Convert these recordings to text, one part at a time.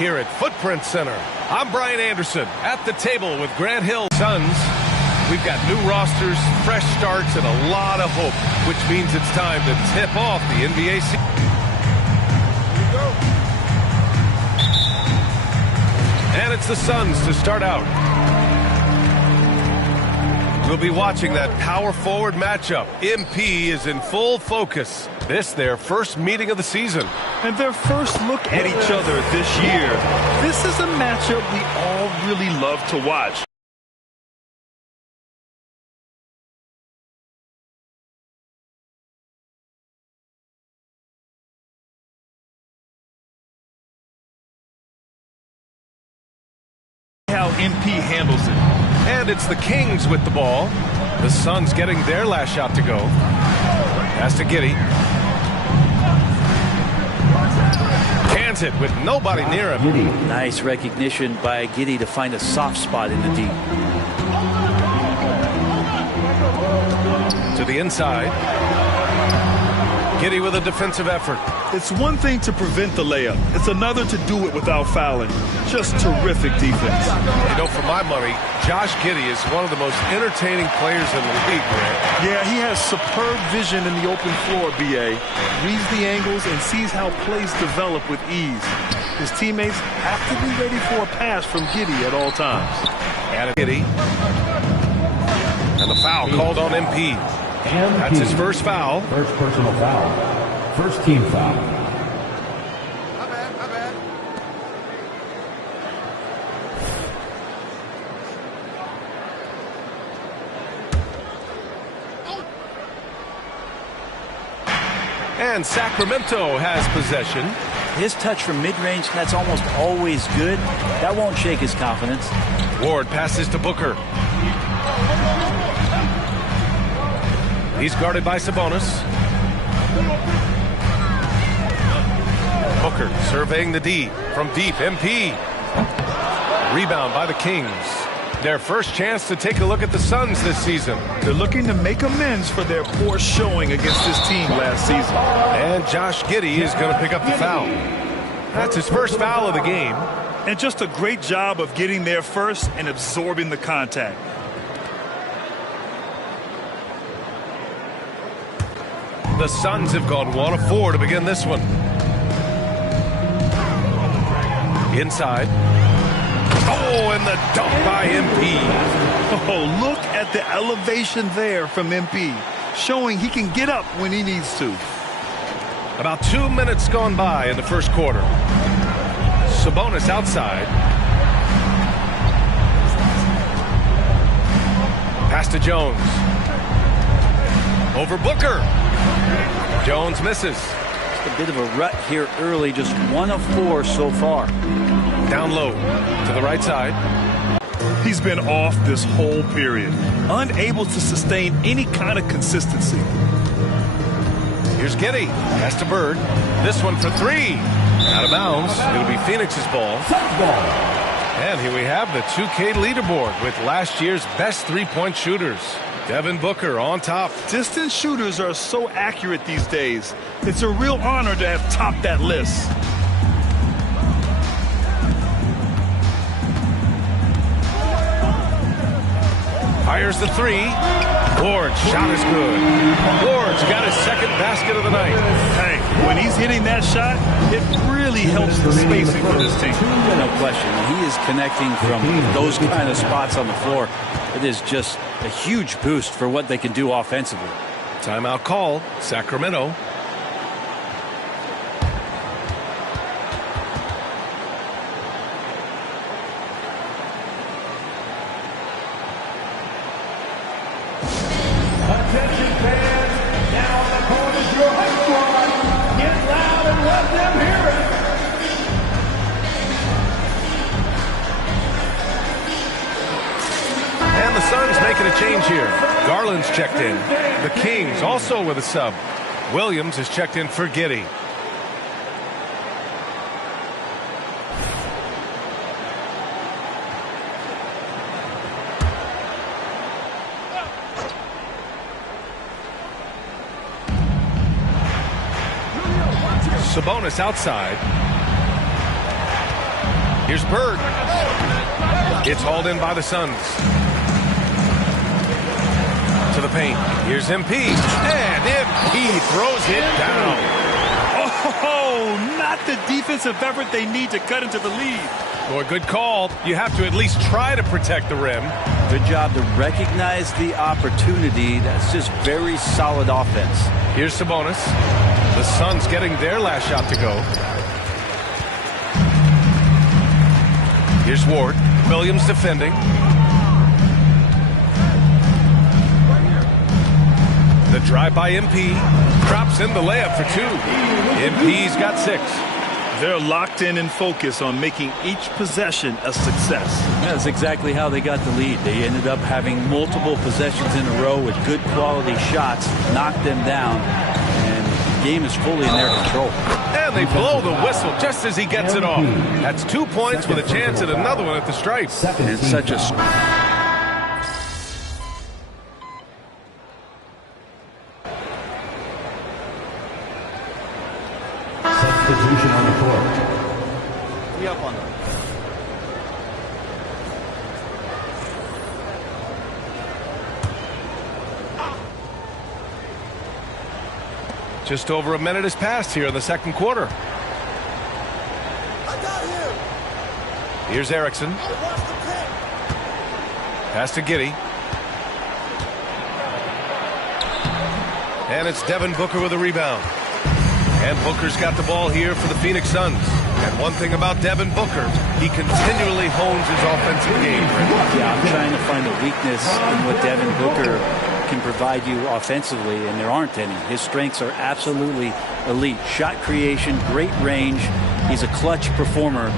here at Footprint Center. I'm Brian Anderson at the table with Grant Hill Suns. We've got new rosters, fresh starts, and a lot of hope, which means it's time to tip off the NBA season. And it's the Suns to start out. We'll be watching that power forward matchup. MP is in full focus. This their first meeting of the season. And their first look at each other this year. This is a matchup we all really love to watch. How MP handles it. And it's the Kings with the ball. The Suns getting their last shot to go. Pass to Giddey. Cans it with nobody near him. Nice recognition by Giddey to find a soft spot in the deep. To the inside. Giddey with a defensive effort. It's one thing to prevent the layup. It's another to do it without fouling. Just terrific defense. You know, for my money, Josh Giddey is one of the most entertaining players in the league, man. Yeah, he has superb vision in the open floor, B.A. Reads the angles and sees how plays develop with ease. His teammates have to be ready for a pass from Giddey at all times. And Giddey. And the foul called on MP. That's his first foul. First personal foul. First team foul. My bad. And Sacramento has possession. His touch from mid-range, that's almost always good. That won't shake his confidence. Ward passes to Booker. He's guarded by Sabonis. Booker surveying the D. From deep, MP. Rebound by the Kings. Their first chance to take a look at the Suns this season. They're looking to make amends for their poor showing against this team last season. And Josh Giddey is going to pick up the foul. That's his first foul of the game. And just a great job of getting there first and absorbing the contact. The Suns have gone 1 of 4 to begin this one. Inside. Oh, and the dunk by MP. Oh, look at the elevation there from MP, showing he can get up when he needs to. About 2 minutes gone by in the first quarter. Sabonis outside. Pass to Jones. Over Booker. Jones misses. Just a bit of a rut here early, just 1 of 4 so far. Down low to the right side. He's been off this whole period, unable to sustain any kind of consistency. Here's Giddey. Pass to Bird. This one for 3. Out of bounds. It'll be Phoenix's ball. And here we have the 2K leaderboard with last year's best three-point shooters. Devin Booker on top. Distance shooters are so accurate these days. It's a real honor to have topped that list. Fires the 3. Ward's shot is good. Ward's got his second basket of the night. Hey, when he's hitting that shot, it really helps the spacing for this team. No question. He is connecting from those kind of spots on the floor. It is just a huge boost for what they can do offensively. Timeout call, Sacramento. Attention fans, now the court is your squad. Get loud and let them hear it. And the Suns making a change here. Garland's checked in. The Kings also with a sub. Williams is checked in for Giddey. Sabonis outside. Here's Bird. It's hauled in by the Suns. To the paint. Here's MP. And MP throws it down. Oh, not the defensive effort they need to cut into the lead. Boy, good call. You have to at least try to protect the rim. Good job to recognize the opportunity. That's just very solid offense. Here's Sabonis. The Suns getting their last shot to go. Here's Ward. Williams defending. The drive by MP. Drops in the layup for two. MP's got 6. They're locked in and focused on making each possession a success. That's exactly how they got the lead. They ended up having multiple possessions in a row with good quality shots, knocked them down, and the game is fully in their control. And they blow the whistle just as he gets it off. That's 2 points with a chance at another one at the stripe. And such a... Substitution on the court. Up on them. Just over a minute has passed here in the second quarter. I got him. Here's Erickson. Pass to Giddey. And it's Devin Booker with a rebound. And Booker's got the ball here for the Phoenix Suns. And one thing about Devin Booker, he continually hones his offensive game. Yeah, I'm trying to find a weakness in what Devin Booker can provide you offensively, and there aren't any. His strengths are absolutely elite. Shot creation, great range. He's a clutch performer.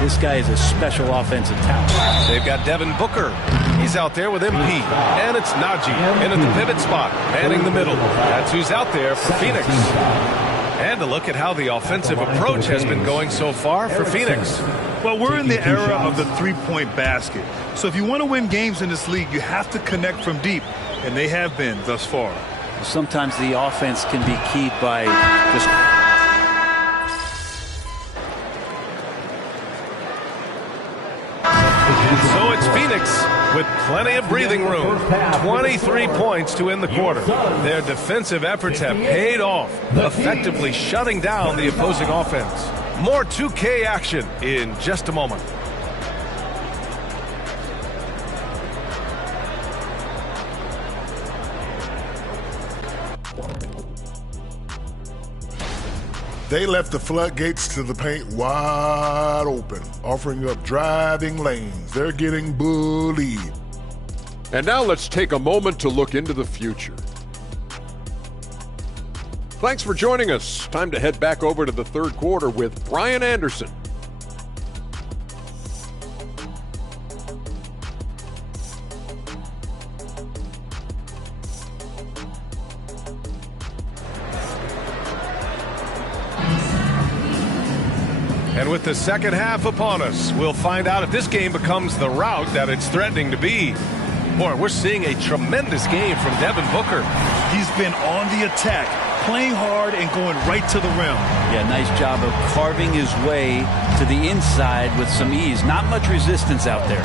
This guy is a special offensive talent. They've got Devin Booker. He's out there with MP. And it's Najee in at the pivot spot, manning the middle. That's who's out there for Phoenix. And a look at how the offensive approach has been going so far for Phoenix. Well, we're in the era of the three-point basket. So if you want to win games in this league, you have to connect from deep. And they have been thus far. Sometimes the offense can be keyed by just... So it's Phoenix with plenty of breathing room. 23 points to end the quarter. Their defensive efforts have paid off, effectively shutting down the opposing offense. More 2K action in just a moment. They left the floodgates to the paint wide open, offering up driving lanes. They're getting bullied. And now let's take a moment to look into the future. Thanks for joining us. Time to head back over to the third quarter with Brian Anderson. And with the second half upon us, we'll find out if this game becomes the rout that it's threatening to be. Boy, we're seeing a tremendous game from Devin Booker. He's been on the attack, playing hard and going right to the rim. Yeah, nice job of carving his way to the inside with some ease. Not much resistance out there.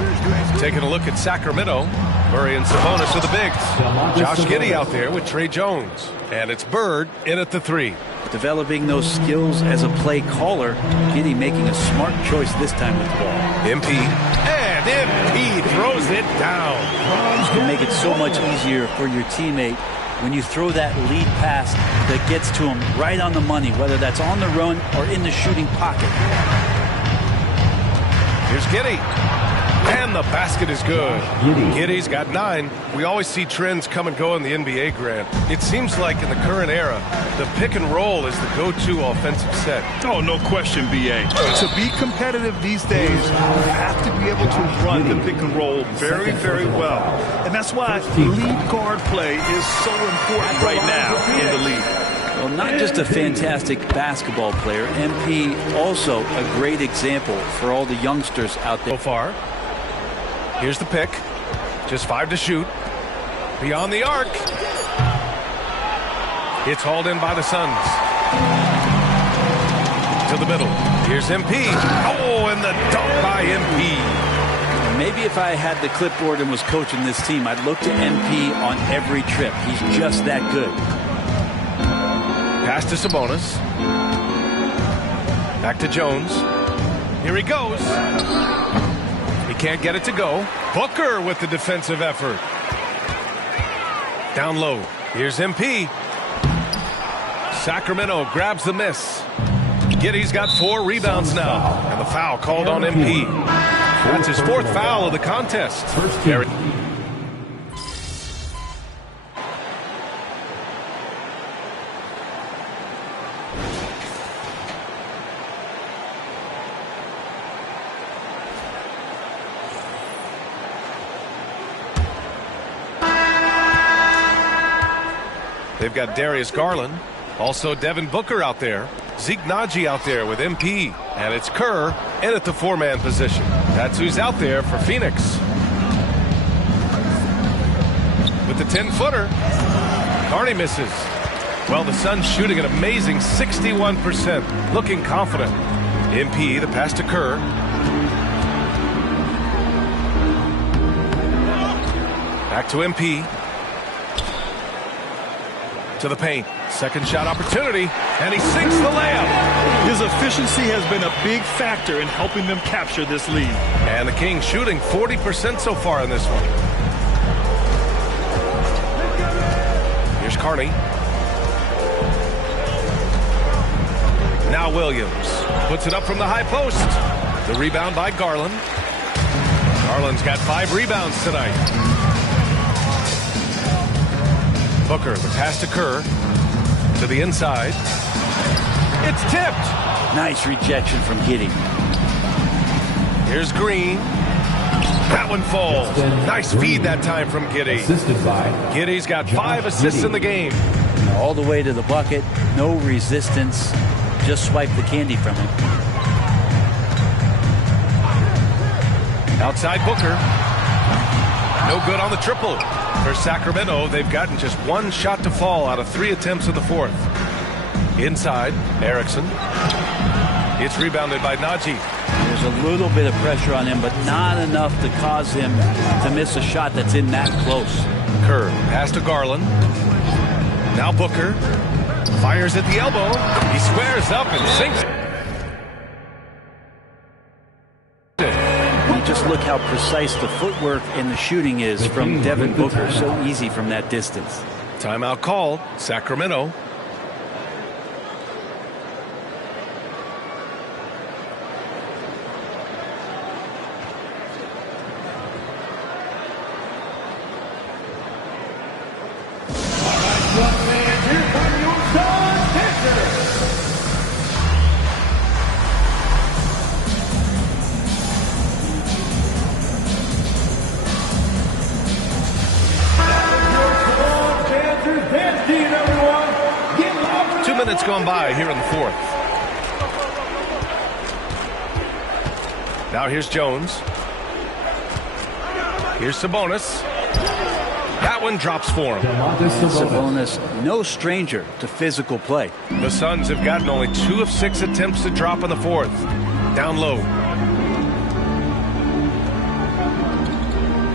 Taking a look at Sacramento. Murray and Sabonis are the bigs. Josh Giddey out there with Trey Jones. And it's Bird in at the 3. Developing those skills as a play caller. Giddey making a smart choice this time with the ball. MP. And MP throws it down. This can make it so much easier for your teammate when you throw that lead pass that gets to him right on the money, whether that's on the run or in the shooting pocket. Here's Giddey. And the basket is good. Giddey's got 9. We always see trends come and go in the NBA, Grant. It seems like in the current era, the pick and roll is the go-to offensive set. Oh, no question, B.A. To be competitive these days, you have to be able to run the pick and roll very, very well. And that's why lead guard play is so important right now in the league. Well, not just a fantastic basketball player, MP also a great example for all the youngsters out there. So far. Here's the pick. Just 5 to shoot. Beyond the arc. It's hauled in by the Suns. To the middle. Here's MP. Oh, and the dunk by by MP. Maybe if I had the clipboard and was coaching this team, I'd look to MP on every trip. He's just that good. Pass to Sabonis. Back to Jones. Here he goes. He can't get it to go. Booker with the defensive effort. Down low. Here's MP. Sacramento grabs the miss. Giddey's got 4 rebounds now. And the foul called on MP. That's his 4th foul of the contest. They've got Darius Garland. Also Devin Booker out there. Zeke Naji out there with MP. And it's Kerr in at the 4-man position. That's who's out there for Phoenix. With the 10-footer. Carney misses. Well, the Suns shooting an amazing 61%. Looking confident. MP, the pass to Kerr. Back to MP. To the paint. Second shot opportunity, and he sinks the layup. His efficiency has been a big factor in helping them capture this lead. And the Kings shooting 40% so far in this one. Here's Carney. Now Williams puts it up from the high post. The rebound by Garland. Garland's got 5 rebounds tonight. Booker, the pass to Kerr. To the inside. It's tipped. Nice rejection from Giddey. Here's Green. That one falls. Nice feed that time from Giddey. Giddey's got 5 assists in the game. All the way to the bucket. No resistance. Just swipe the candy from him. Outside Booker. No good on the triple. For Sacramento, they've gotten just 1 shot to fall out of 3 attempts in the 4th. Inside, Erickson. It's rebounded by Naji. There's a little bit of pressure on him, but not enough to cause him to miss a shot that's in that close. Kerr, pass to Garland. Now Booker. Fires at the elbow. He squares up and sinks it. Just look how precise the footwork and the shooting is from Devin Booker. So easy from that distance. Timeout called. Sacramento. Minutes gone by here in the 4th. Now here's Jones. Here's Sabonis. That one drops for him. Sabonis, no stranger to physical play. The Suns have gotten only 2 of 6 attempts to drop in the 4th. Down low.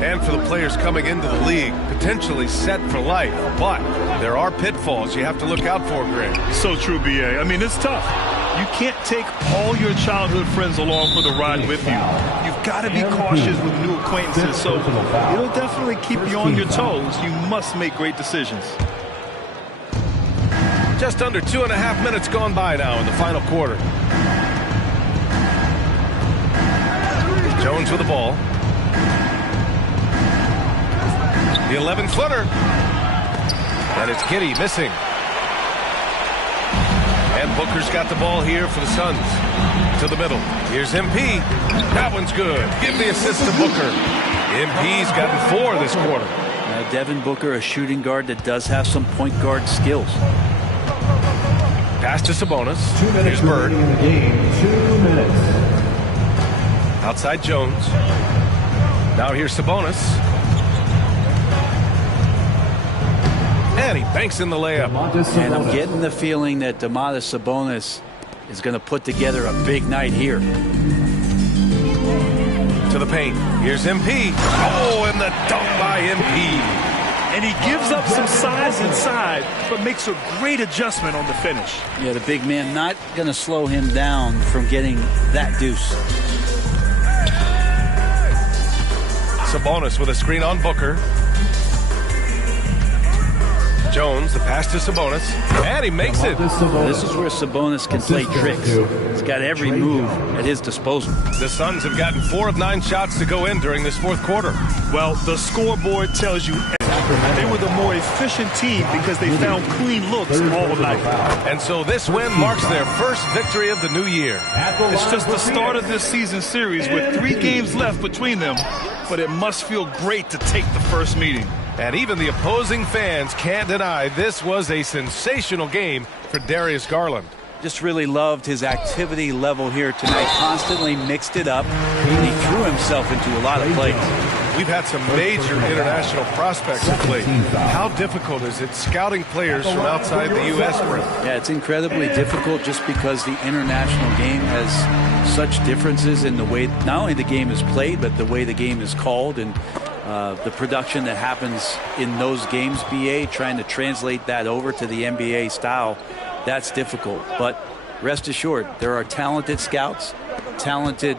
And for the players coming into the league, potentially set for life. But there are pitfalls you have to look out for, Greg. So true, B.A. I mean, it's tough. You can't take all your childhood friends along for the ride with you. You've got to be cautious with new acquaintances, so it'll definitely keep you on your toes. You must make great decisions. Just under 2.5 minutes gone by now in the final quarter. Jones with the ball. The 11-footer. And it's Giddey missing. And Booker's got the ball here for the Suns. To the middle. Here's MP. That one's good. Give the assist to Booker. MP's gotten 4 this quarter. Devin Booker, a shooting guard that does have some point guard skills. Pass to Sabonis. Here's Bird. Outside Jones. Now here's Sabonis. And he banks in the layup. And I'm getting the feeling that Domantas Sabonis is going to put together a big night here. the paint. Here's MP. Oh, and the dunk by MP. And he gives up some size inside, but makes a great adjustment on the finish. Yeah, the big man not going to slow him down from getting that deuce. Sabonis with a screen on Booker. Jones, the pass to Sabonis, and he makes it. This is where Sabonis can play tricks. He's got every move at his disposal. The Suns have gotten 4 of 9 shots to go in during this fourth quarter. Well, the scoreboard tells you they were the more efficient team because they found clean looks all night. And so this win marks their first victory of the new year. It's just the start of this season series with 3 games left between them, but it must feel great to take the first meeting. And even the opposing fans can't deny this was a sensational game for Darius Garland. Just really loved his activity level here tonight. Constantly mixed it up. He threw himself into a lot of plays. We've had some major international prospects of late. How difficult is it scouting players from outside the U.S., Brent? Yeah, it's incredibly difficult just because the international game has such differences in the way not only the game is played, but the way the game is called and the production that happens in those games, BA, trying to translate that over to the NBA style, that's difficult. But rest assured, there are talented scouts, talented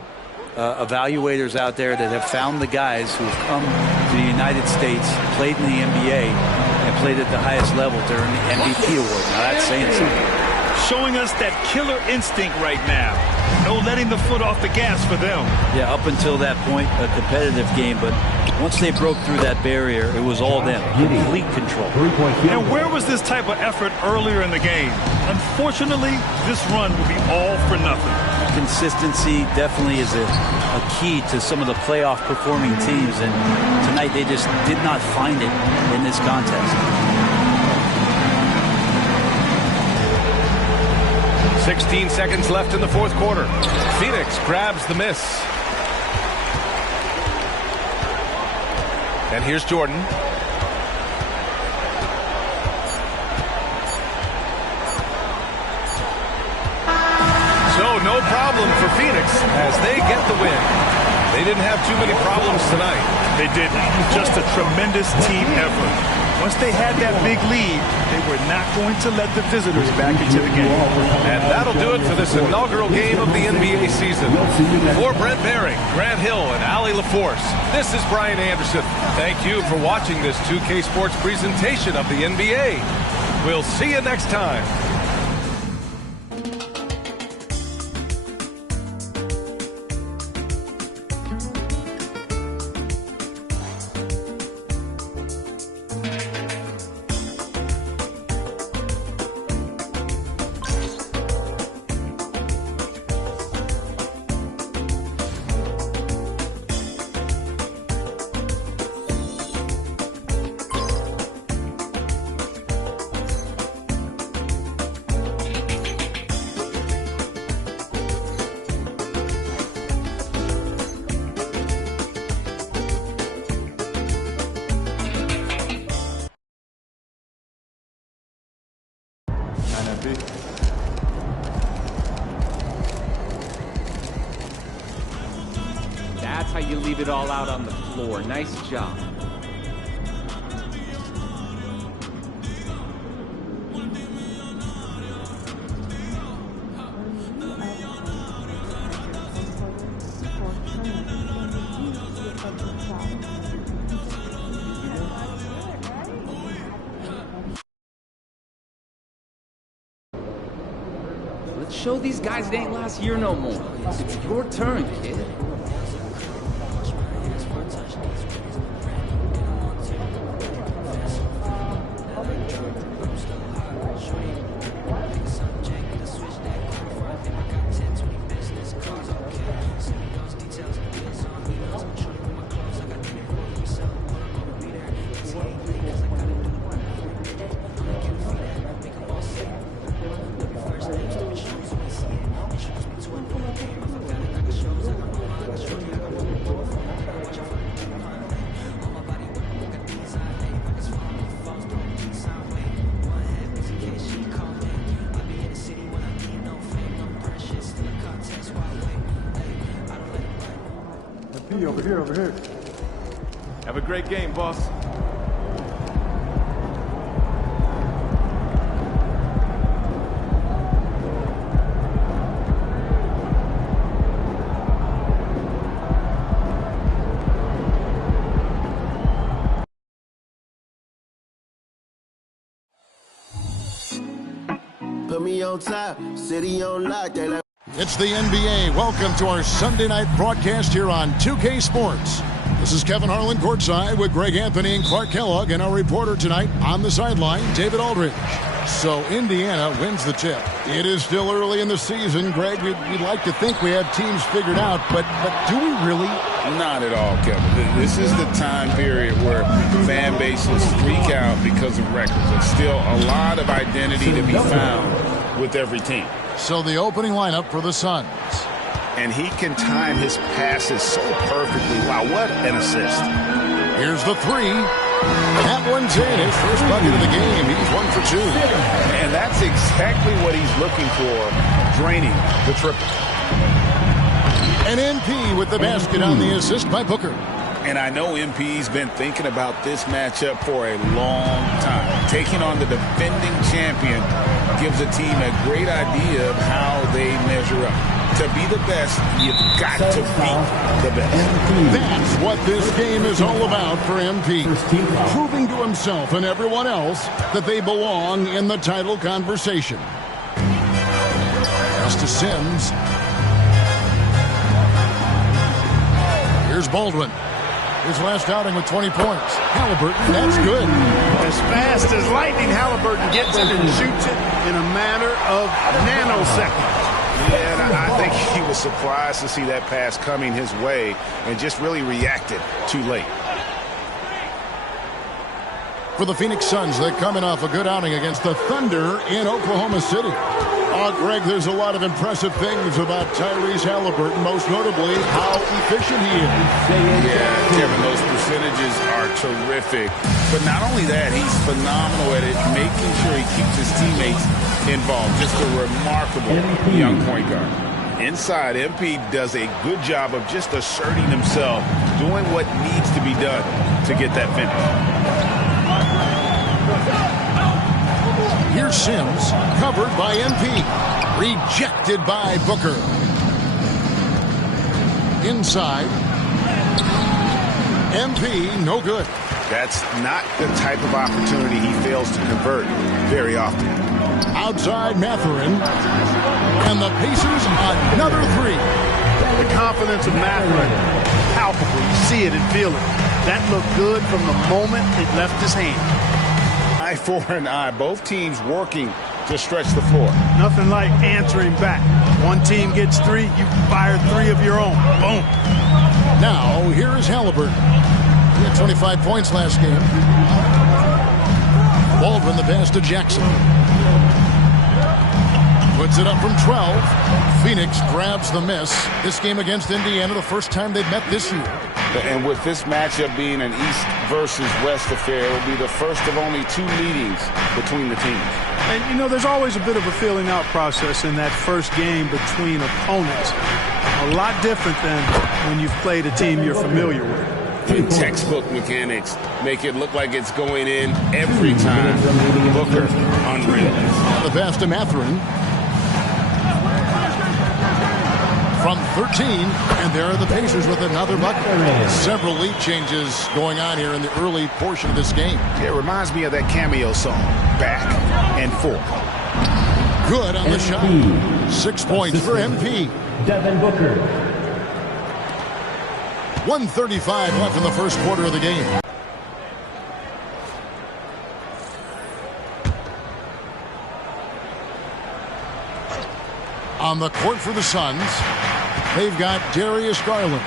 evaluators out there that have found the guys who have come to the United States, played in the NBA, and played at the highest level to earn the MVP award. Now that's saying something. Showing us that killer instinct right now. No letting the foot off the gas for them. Yeah, up until that point, a competitive game, but once they broke through that barrier, it was all them. Complete control. And where was this type of effort earlier in the game? Unfortunately, this run will be all for nothing. Consistency definitely is a key to some of the playoff performing teams, and tonight they just did not find it in this contest. 16 seconds left in the fourth quarter. Phoenix grabs the miss. And here's Jordan. So no problem for Phoenix as they get the win. They didn't have too many problems tonight. They didn't. Just a tremendous team effort. Once they had that big lead, they were not going to let the visitors back into the game. And that'll do it for this inaugural game of the NBA season. For Brent Behring, Grant Hill, and Allie LaForce, this is Brian Anderson. Thank you for watching this 2K Sports presentation of the NBA. We'll see you next time. That's how you leave it all out on the floor. Nice job. Let's show these guys it ain't last year no more. It's your turn, kid. Over here, over here. Have a great game, boss. Put me on top, city on lock. It's the NBA. Welcome to our Sunday night broadcast here on 2K Sports. This is Kevin Harlan courtside with Greg Anthony and Clark Kellogg, and our reporter tonight on the sideline, David Aldridge. So Indiana wins the tip. It is still early in the season, Greg. We'd like to think we have teams figured out, but do we really? Not at all, Kevin. This is the time period where fan bases freak out because of records. There's still a lot of identity to be found with every team. So the opening lineup for the Suns. And he can time his passes so perfectly. Wow, what an assist. Here's the three. That one's in. His first bucket of the game. He's 1 for 2. And that's exactly what he's looking for, draining the triple. And MP with the basket on the assist by Booker. And I know MP's been thinking about this matchup for a long time. Taking on the defending champion gives a team a great idea of how they measure up. To be the best, you've got to beat the best. That's what this game is all about for MP. Proving to himself and everyone else that they belong in the title conversation. Pass to Sims. Here's Baldwin. His last outing with 20 points. Halliburton, that's good. As fast as lightning, Halliburton gets it and shoots it in a matter of nanoseconds. Yeah, and I think he was surprised to see that pass coming his way and just really reacted too late. For the Phoenix Suns, they're coming off a good outing against the Thunder in Oklahoma City. Greg, there's a lot of impressive things about Tyrese Halliburton, most notably how efficient he is. Yeah, Kevin, those percentages are terrific. But not only that, he's phenomenal at it, making sure he keeps his teammates involved. Just a remarkable young point guard. Inside, MP does a good job of just asserting himself, doing what needs to be done to get that finish. Here's Sims, covered by MP. Rejected by Booker. Inside. MP, no good. That's not the type of opportunity he fails to convert very often. Outside Mathurin. And the Pacers, another three. The confidence of Mathurin, palpable. You see it and feel it. That looked good from the moment it left his hand. Eye for an eye. Both teams working to stretch the floor. Nothing like answering back. One team gets three, you fire three of your own. Boom. Now, here is Halliburton. He had 25 points last game. Baldwin the pass to Jackson. Puts it up from 12. Phoenix grabs the miss. This game against Indiana, the first time they've met this year. And with this matchup being an East versus West affair, it will be the first of only 2 meetings between the teams. And, you know, there's always a bit of a filling out process in that first game between opponents. A lot different than when you've played a team you're familiar with. And textbook mechanics make it look like it's going in every time. Booker, unreal. The pass to Mathurin. From 13, and there are the Pacers with another bucket. Several lead changes going on here in the early portion of this game. It reminds me of that cameo song, Back and Forth. Good on the shot. 6 points for MP. Devin Booker. 1:35 left in the first quarter of the game. On the court for the Suns, they've got Darius Garland.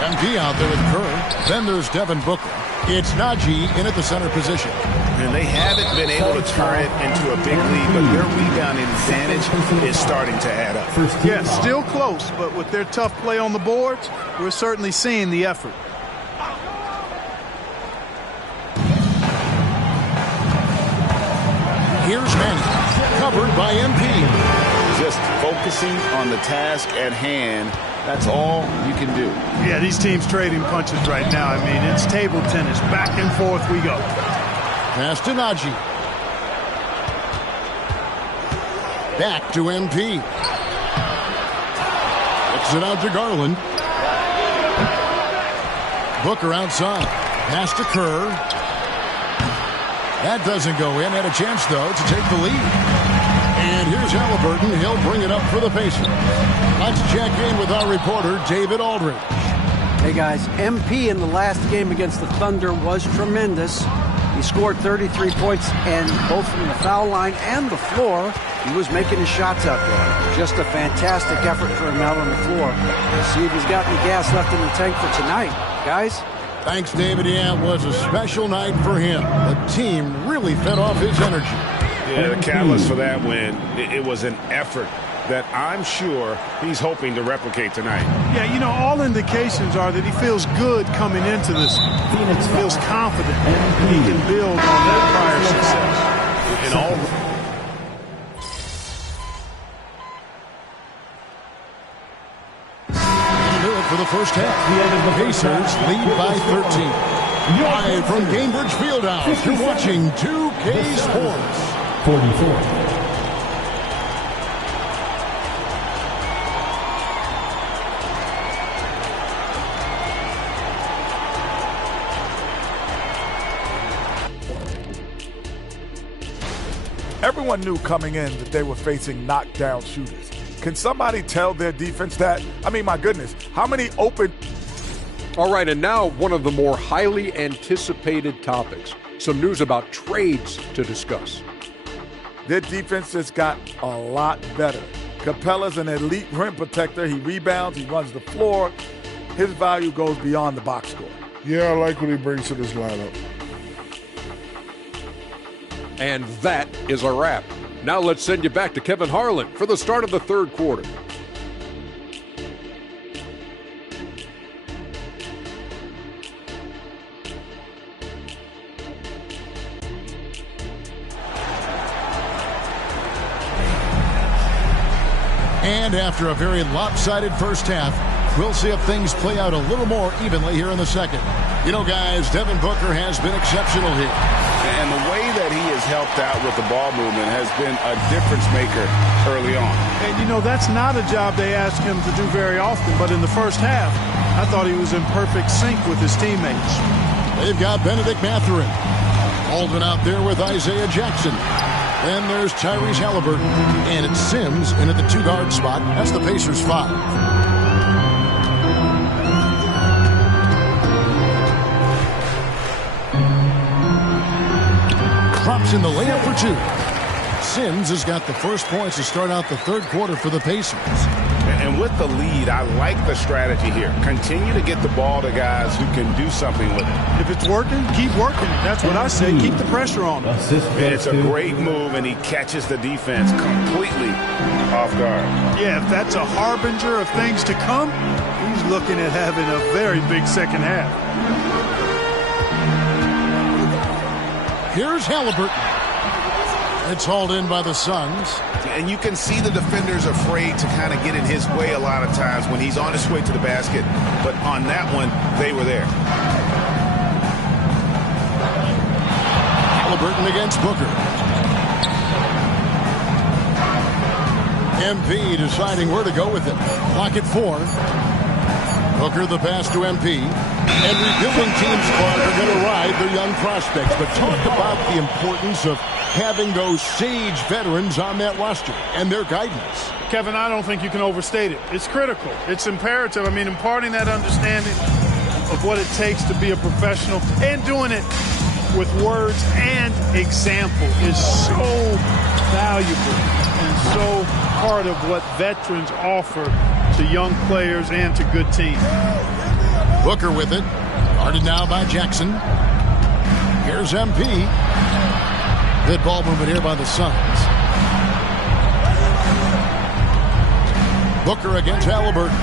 MP out there with Kerr. Then there's Devin Booker. It's Najee in at the center position. And they haven't been able to turn it into a big lead, but their rebounding advantage is starting to add up. Yeah, still close, but with their tough play on the boards, we're certainly seeing the effort. Here's Manny, covered by MP. Just focusing on the task at hand That's all you can do. Yeah, these teams trading punches right now. I mean, it's table tennis. Back and forth we go. Pass to Najee. Back to MP. Kicks it out to Garland. Booker outside. Pass to Kerr. That doesn't go in. Had a chance, though, to take the lead. And here's Halliburton. He'll bring it up for the Pacers. Let's check in with our reporter, David Aldridge. Hey, guys. MP in the last game against the Thunder was tremendous. He scored 33 points, and both from the foul line and the floor, he was making his shots out there. Just a fantastic effort for him out on the floor. See if he's got any gas left in the tank for tonight, guys. Thanks, David. Yeah, it was a special night for him. The team really fed off his energy. Yeah, the catalyst for that win, it was an effort that I'm sure he's hoping to replicate tonight. Yeah, you know, all indications are that he feels good coming into this. He feels confident that he can build on that prior success. In all. For the first half, the Pacers lead by 13. Live from Gainbridge Fieldhouse, you're watching 2K Sports. 44. Everyone knew coming in that they were facing knockdown shooters. Can somebody tell their defense that? I mean, my goodness, how many open... All right, and now one of the more highly anticipated topics. Some news about trades to discuss. Their defense just got a lot better. Capella's an elite rim protector. He rebounds, he runs the floor. His value goes beyond the box score. Yeah, I like what he brings to this lineup. And that is a wrap. Now let's send you back to Kevin Harlan for the start of the third quarter. And after a very lopsided first half, we'll see if things play out a little more evenly here in the second. You know, guys, Devin Booker has been exceptional here. And the way that he has helped out with the ball movement has been a difference maker early on. And, you know, that's not a job they ask him to do very often. But in the first half, I thought he was in perfect sync with his teammates. They've got Benedict Mathurin. Aldrin out there with Isaiah Jackson. Then there's Tyrese Halliburton. And it's Sims in at the two-guard spot. That's the Pacers' 5. Drops in the layup for 2. Sims has got the first points to start out the third quarter for the Pacers. And with the lead, I like the strategy here. Continue to get the ball to guys who can do something with it. If it's working, keep working. That's what I say. Keep the pressure on him. It's a great move, and he catches the defense completely off guard. Yeah, if that's a harbinger of things to come, he's looking at having a very big second half. Here's Halliburton. It's hauled in by the Suns. And you can see the defenders afraid to kind of get in his way a lot of times when he's on his way to the basket. But on that one, they were there. Halliburton against Booker. MP deciding where to go with it. Clock at 4. Booker the pass to MP. And rebuilding teams are going to ride their young prospects. But talk about the importance of having those sage veterans on that roster and their guidance. Kevin, I don't think you can overstate it. It's critical. It's imperative. I mean, imparting that understanding of what it takes to be a professional and doing it with words and example is so valuable and so part of what veterans offer to young players and to good teams. Booker with it. Guarded now by Jackson. Here's MP. Good ball movement here by the Suns. Booker against Halliburton.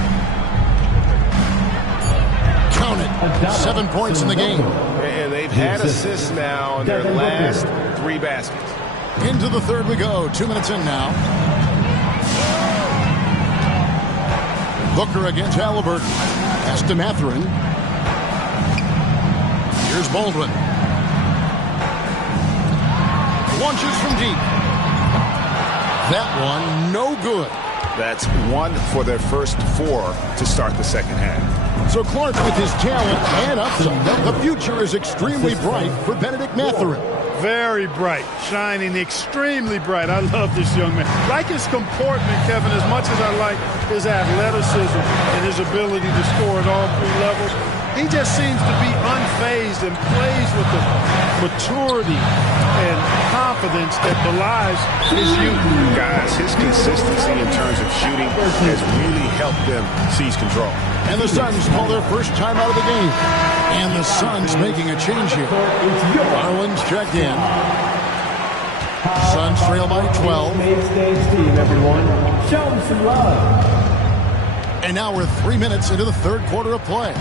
Count it. 7 points in the game. And they've had assists now in their last 3 baskets. Into the third we go. 2 minutes in now. Booker against Halliburton. Pass to Mathurin. Here's Baldwin. Launches from deep. That one, no good. That's 1 for their first 4 to start the second half. So Clark, with his talent and upside, the future is extremely bright for Benedict Mathurin. Very bright, shining extremely bright. I love this young man. Like his comportment, Kevin, as much as I like his athleticism and his ability to score at all 3 levels, he just seems to be unfazed and plays with the maturity and confidence that belies his youth. Guys, his consistency in terms of shooting has really helped them seize control. And the Suns call their first time out of the game. And the Suns making a change here. Garland's checked in. Suns trail by 12. Show them some love. And now we're 3 minutes into the third quarter of play.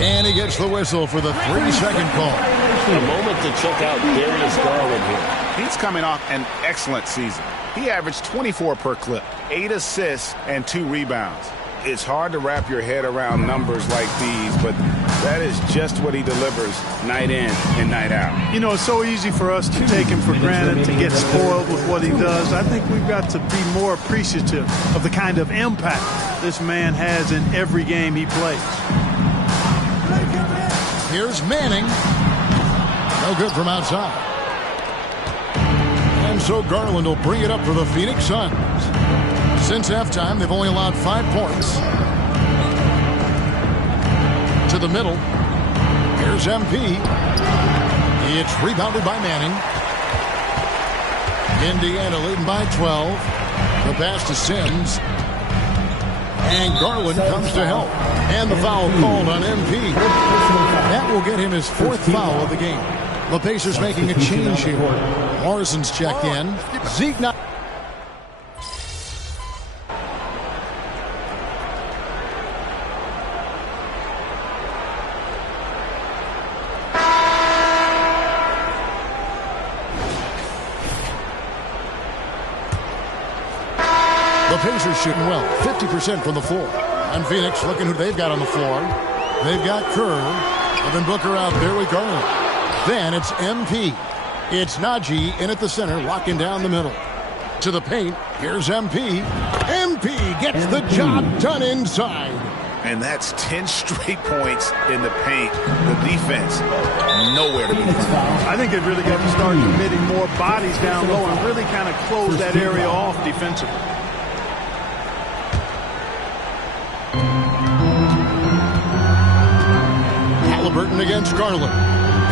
And he gets the whistle for the 3-second call. A moment to check out Darius Garland here. He's coming off an excellent season. He averaged 24 per clip, 8 assists, and 2 rebounds. It's hard to wrap your head around numbers like these, but that is just what he delivers night in and night out. You know, it's so easy for us to take him for granted, to get spoiled with what he does. I think we've got to be more appreciative of the kind of impact this man has in every game he plays. Here's Manning. No good from outside. And so Garland will bring it up for the Phoenix Suns. Since halftime, they've only allowed 5 points. To the middle. Here's MP. It's rebounded by Manning. Indiana leading by 12. The pass to Sims. And Garland comes to help. And the foul called on MP. That will get him his 4th foul of the game. The Pacers making a change here. Morrison's checked in. Zeke not. The Pacers shooting well, 50% from the floor. And Phoenix looking who they've got on the floor. They've got Kerr, and then Booker out there with Garland. Then it's MP. It's Najee in at the center, locking down the middle. To the paint, here's MP. MP gets the job done inside. And that's 10 straight points in the paint. The defense, nowhere to be found. I think they've really got to start committing more bodies down low and really kind of close that area off defensively. Halliburton against Garland.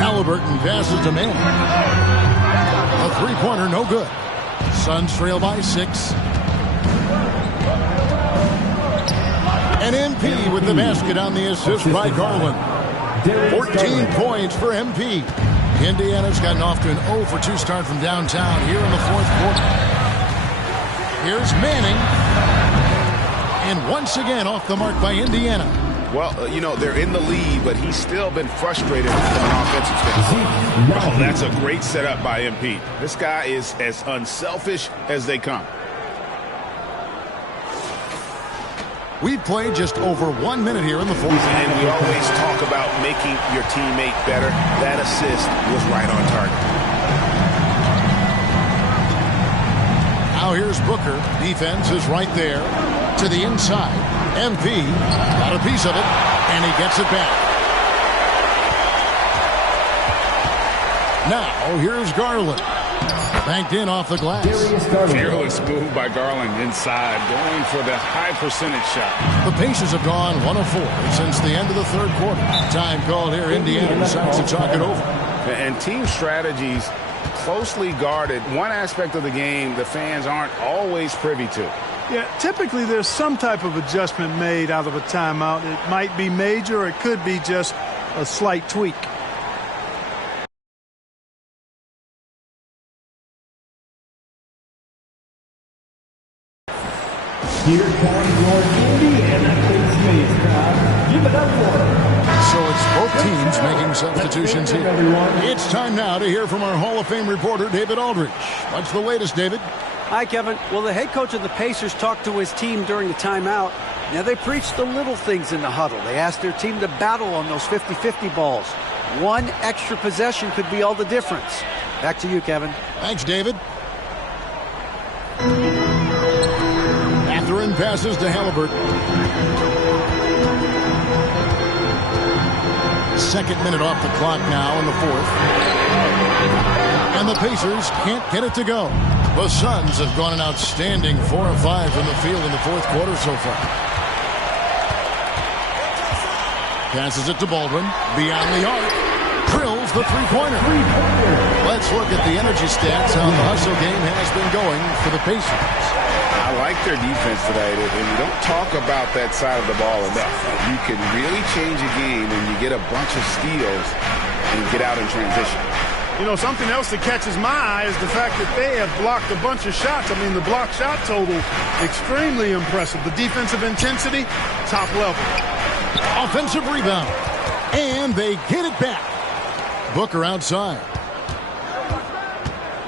Halliburton passes to Manning. A 3-pointer, no good. Suns trail by 6. And MP with the basket on the assist by Garland. 14 points for MP. Indiana's gotten off to an 0-for-2 start from downtown here in the 4th quarter. Here's Manning. And once again off the mark by Indiana. Well, you know, they're in the lead, but he's still been frustrated from an offensive standpoint. Oh, that's a great setup by MP. This guy is as unselfish as they come. We've played just over 1 minute here in the 4th. And we always talk about making your teammate better. That assist was right on target. Now here's Booker. Defense is right there. To the inside. MP got a piece of it, and he gets it back. Now here's Garland. Banked in off the glass. Fearless move by Garland inside, going for the high percentage shot. The Pacers have gone 1 of 4 since the end of the 3rd quarter. Time called here. Indiana decides to talk it over. And team strategies closely guarded. One aspect of the game the fans aren't always privy to. Yeah, typically there's some type of adjustment made out of a timeout. It might be major, or it could be just a slight tweak. Here comes your Indiana Pacers crowd. Give it up for them. So it's both teams making substitutions here. It's time now to hear from our Hall of Fame reporter, David Aldridge. What's the latest, David? Hi, Kevin. Well, the head coach of the Pacers talked to his team during the timeout, Now, they preach the little things in the huddle. They ask their team to battle on those 50-50 balls. One extra possession could be all the difference. Back to you, Kevin. Thanks, David. Mathurin passes to Halliburton. Second minute off the clock now in the fourth. And the Pacers can't get it to go. The Suns have gone an outstanding 4 of 5 from the field in the fourth quarter so far. Passes it to Baldwin. Beyond the arc. Drills the three-pointer. Let's look at the energy stats, how the hustle game has been going for the Pacers. I like their defense tonight, and you don't talk about that side of the ball enough. You can really change a game when you get a bunch of steals and get out in transition. You know, something else that catches my eye is the fact that they have blocked a bunch of shots. I mean, the block shot total, extremely impressive. The defensive intensity, top level. Offensive rebound. And they get it back. Booker outside.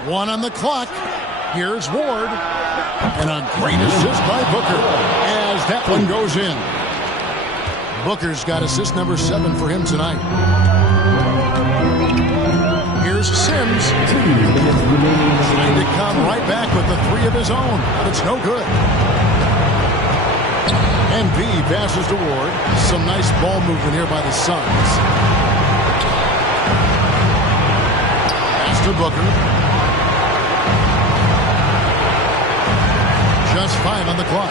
1 on the clock. Here's Ward. And a great assist by Booker as that one goes in. Booker's got assist number 7 for him tonight. Here's Sims. Trying to come right back with the 3 of his own, but it's no good. MP passes to Ward. Some nice ball movement here by the Suns. Pass to Booker. Just 5 on the clock.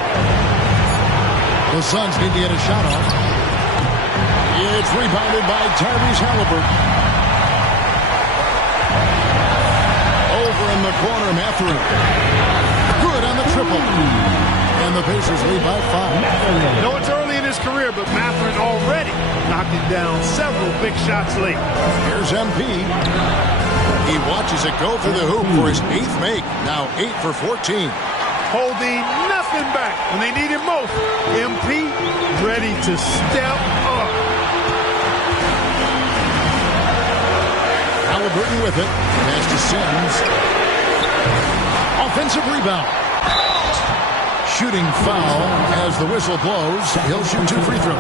The Suns need to get a shot off. It's rebounded by Tyrese Halliburton. Over in the corner, Mathurin. Good on the triple. And the Pacers lead by 5. No, it's early in his career, but Mathurin already knocking down several big shots late. Here's MP. He watches it go through the hoop for his 8th make. Now 8 for 14. Holding nothing back when they need him most. MP ready to step up. Halliburton with it. Pass to Sims. Offensive rebound. Shooting foul as the whistle blows. He'll shoot 2 free throws.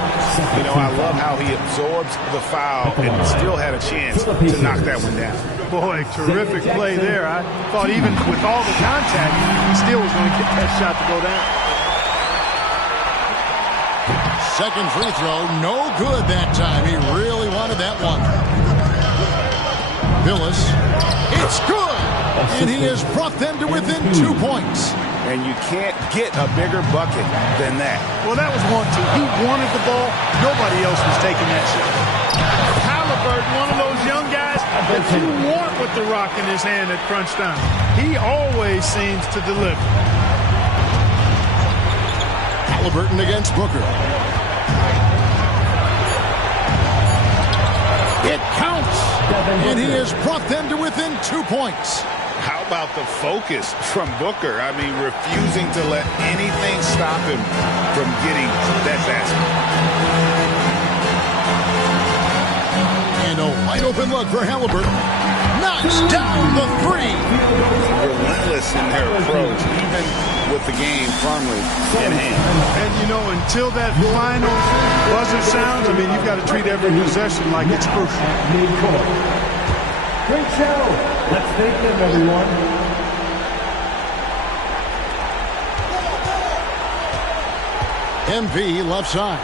You know, I love how he absorbs the foul and still had a chance to knock that one down. Boy, terrific play there. I thought even with all the contact, he still was going to get that shot to go down. Second free throw, no good that time. He really wanted that one. Billis, it's good! And he has brought them to within 2 points. And you can't get a bigger bucket than that. Well, that was 1-2. He wanted the ball. Nobody else was taking that shot. Halliburton, one of those young guys that you want with the rock in his hand at crunch time. He always seems to deliver. Halliburton against Booker. It counts! And he has brought them to within 2 points. How about the focus from Booker? I mean, refusing to let anything stop him from getting that basket. And a wide open look for Halliburton. Knocks down the 3. Relentless in their approach, even with the game firmly in hand. And, you know, until that final buzzer sounds, I mean, you've got to treat every possession like it's crucial. Great show. Let's thank them, everyone. MP left side.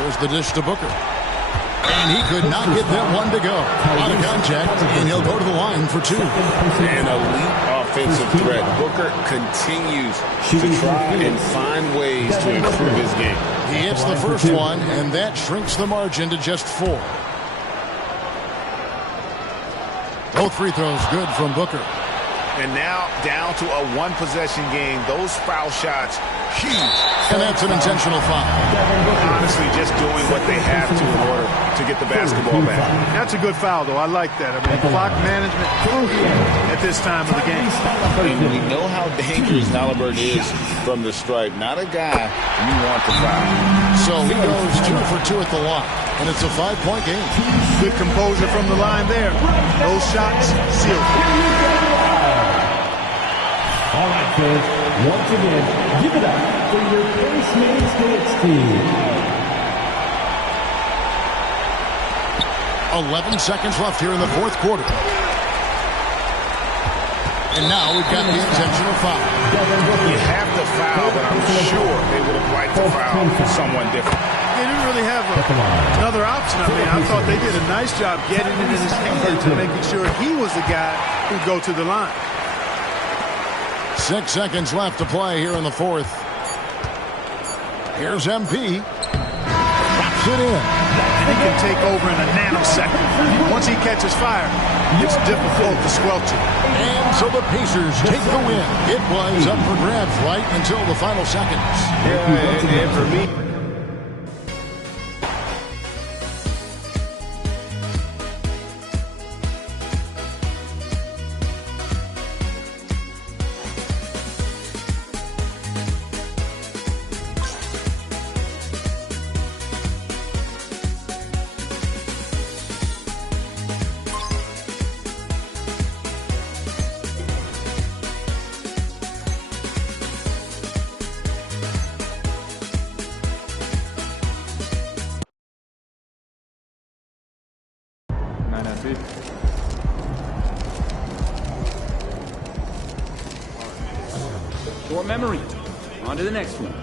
There's the dish to Booker. And he could not get that one to go. A lot of contact, and he'll go to the line for 2. An elite offensive threat. Booker continues to try and find ways to improve his game. He hits the first one, and that shrinks the margin to just 4. Both free throws good from Booker. And now down to a 1-possession game. Those foul shots, huge. And that's an intentional foul. Honestly, just doing what they have to in order to get the basketball back. That's a good foul, though. I like that. I mean, clock management at this time of the game. And we know how dangerous Halliburton is from the stripe. Not a guy you want to foul. So he goes 2 for 2 at the line. And it's a 5-point game. Good composure from the line there. Those shots sealed. All right, fans. Once again, give it up for your Postmates Dance team. 11 seconds left here in the fourth quarter. And now we've got the intentional foul. You have to foul, but I'm sure they would have liked to foul someone different. They didn't really have another option. I mean, I thought they did a nice job getting it in his hands and making sure he was the guy who'd go to the line. 6 seconds left to play here in the fourth. Here's MP. Drops it in. He can take over in a nanosecond. Once he catches fire, it's difficult to squelch it. And so the Pacers take the win. It was up for grabs right until the final seconds. Yeah, and for me, Short memory. On to the next one.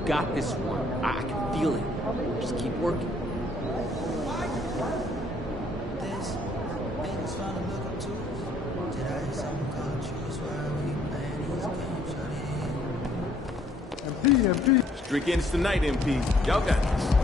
You got this one. I can feel it. Just keep working. MP. Streak ends tonight, MP. Y'all got this.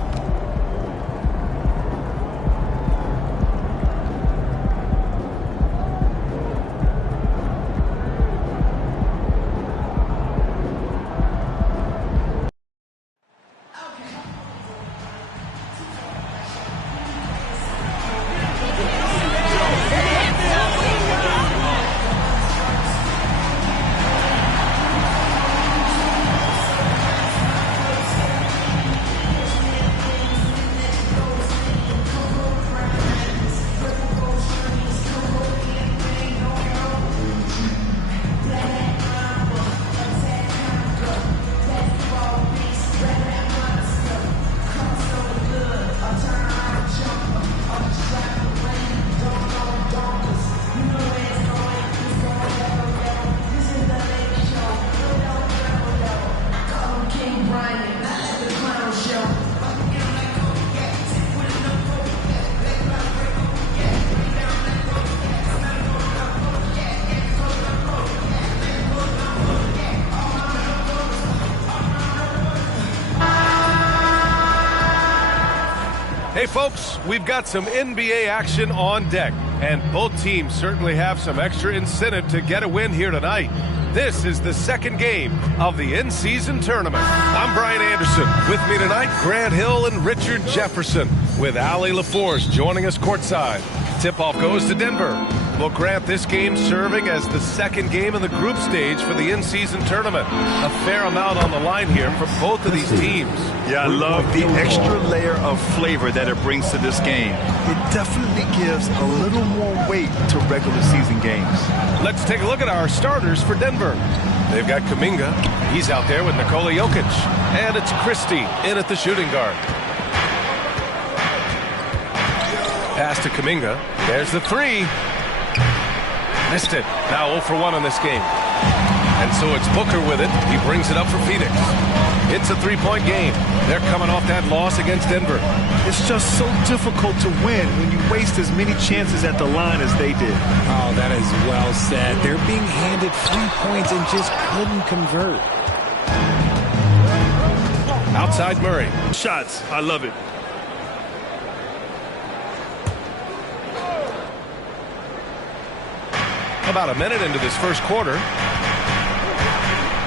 Hey folks, we've got some NBA action on deck, and both teams certainly have some extra incentive to get a win here tonight. This is the second game of the in-season tournament. I'm Brian Anderson. With me tonight, Grant Hill and Richard Jefferson, with Allie LaForce joining us courtside. Tip-off goes to Denver. Well, Grant, this game serving as the second game in the group stage for the in-season tournament. A fair amount on the line here for both of these teams. Yeah, I love the extra layer of flavor that it brings to this game. It definitely gives a little more weight to regular season games. Let's take a look at our starters for Denver. They've got Kuminga. He's out there with Nikola Jokic. And it's Christie in at the shooting guard. Pass to Kuminga. There's the three. Missed it. Now 0 for 1 in this game. And so it's Booker with it. He brings it up for Phoenix. It's a three-point game. They're coming off that loss against Denver. It's just so difficult to win when you waste as many chances at the line as they did. Oh, that is well said. They're being handed 3 points and just couldn't convert. Outside Murray. Shots. I love it. About a minute into this first quarter.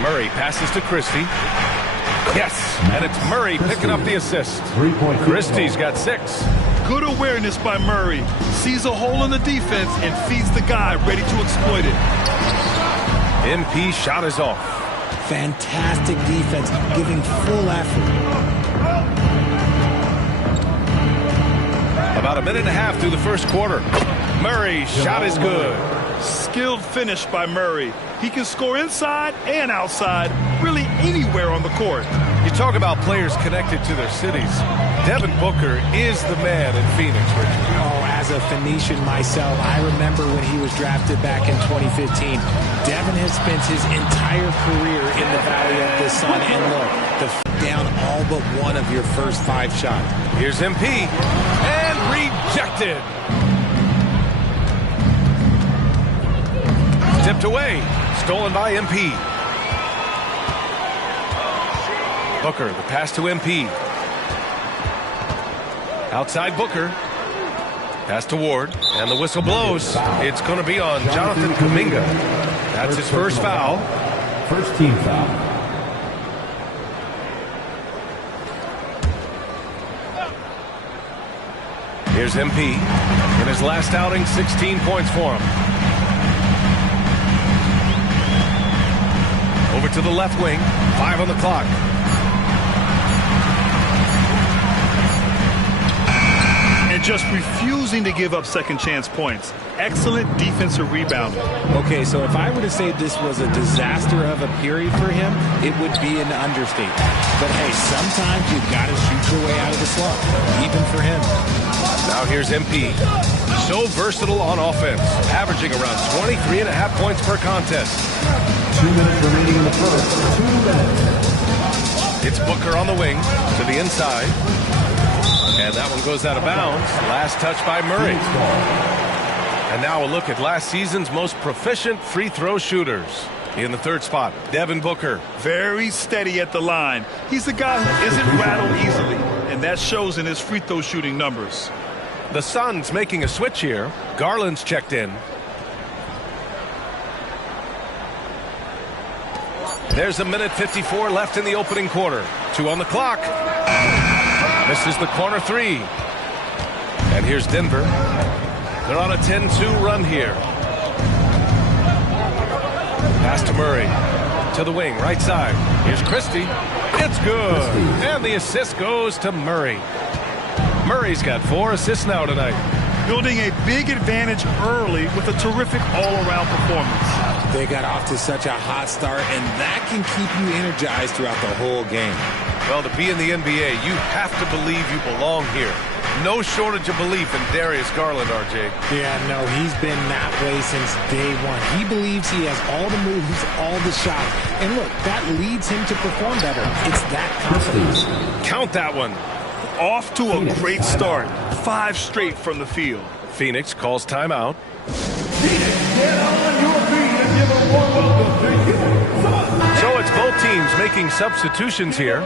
Murray passes to Christie. Yes, and it's Murray picking up the assist. Christie's got 6. Good awareness by Murray. Sees a hole in the defense and feeds the guy ready to exploit it. MP shot is off. Fantastic defense, giving full effort. About a minute and a half through the first quarter. Murray shot is good. Skilled finish by Murray. He can score inside and outside, really anywhere on the court. You talk about players connected to their cities. Devin Booker is the man in Phoenix, Richard. Oh, as a Phoenician myself, I remember when he was drafted back in 2015. Devin has spent his entire career in the Valley of the Sun. And look, down all but one of your first 5 shots. Here's MP. And rejected. Tipped away. Stolen by MP. Booker, the pass to MP. Outside Booker. Pass to Ward. And the whistle blows. It's going to be on Jonathan Kuminga. That's his first foul. First team foul. Here's MP. In his last outing, 16 points for him. Over to the left wing. 5 on the clock. And just refusing to give up second chance points. Excellent defensive rebounding. Okay, so if I were to say this was a disaster of a period for him, it would be an understatement. But hey, sometimes you've got to shoot your way out of the slump, even for him. Now here's MP. So versatile on offense, averaging around 23.5 points per contest. 2 minutes remaining in the first. 2 minutes. It's Booker on the wing to the inside. And that one goes out of bounds. Last touch by Murray. And now a look at last season's most proficient free throw shooters. In the third spot, Devin Booker. Very steady at the line. He's a guy who isn't rattled easily, and that shows in his free throw shooting numbers. The Suns making a switch here. Garland's checked in. There's a minute 54 left in the opening quarter. 2 on the clock. This is the corner three. And here's Denver. They're on a 10-2 run here. Pass to Murray. To the wing, right side. Here's Christie. It's good. And the assist goes to Murray. Murray's got 4 assists now tonight. Building a big advantage early with a terrific all-around performance. They got off to such a hot start, and that can keep you energized throughout the whole game. Well, to be in the NBA, you have to believe you belong here. No shortage of belief in Darius Garland, RJ. Yeah, no, he's been that way since day one. He believes he has all the moves, all the shots. And look, that leads him to perform better. It's that confidence. Count that one. Off to a great start. 5 straight from the field. Phoenix calls timeout. Phoenix, get on your feet and give a warm welcome to you. So it's both teams making substitutions here.